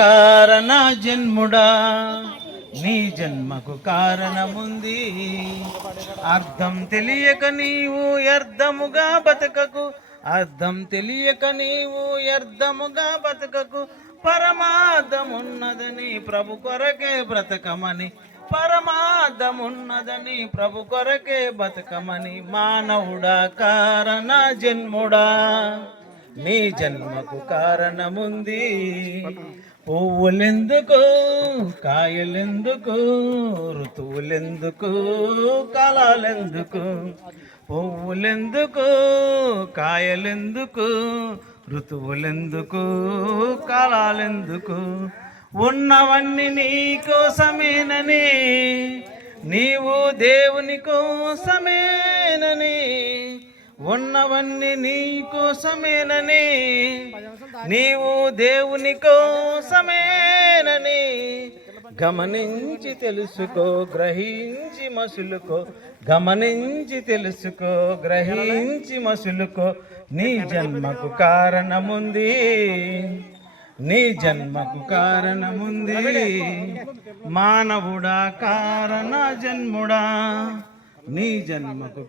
కారణ జన్ముడా నీ జన్మకు కారణముంది. అర్థం తెలియక నీవు వ్యర్థముగా బతకకు, అర్థం తెలియక నీవు వ్యర్థముగా బతకకు. పరమార్థమున్నదని ప్రభు కొరకే బ్రతకమని, పరమార్థమున్నదని ప్రభు కొరకే బతకమని. మానవుడా కారణ జన్ముడా నీ జన్మకు కారణముంది. పువ్వులెందుకు, కాయలెందుకు, ఋతువులెందుకు, కాలాలెందుకు. పువ్వులెందుకు, కాయలెందుకు, ఋతువులెందుకు, కాలాలెందుకు. ఉన్నవన్నీ నీ కోసమేనని, నీవు దేవుని కోసమేనని. ఉన్నవన్నీ నీ కోసమేనని, నీవు దేవుని కోసమేనని. గమనించి తెలుసుకో, గ్రహించి మసులుకో, గమనించి తెలుసుకో, గ్రహించి మసులుకో. నీ జన్మకు కారణముంది, నీ జన్మకు కారణముంది. మానవుడా కారణ జన్ముడా నీ జన్మకు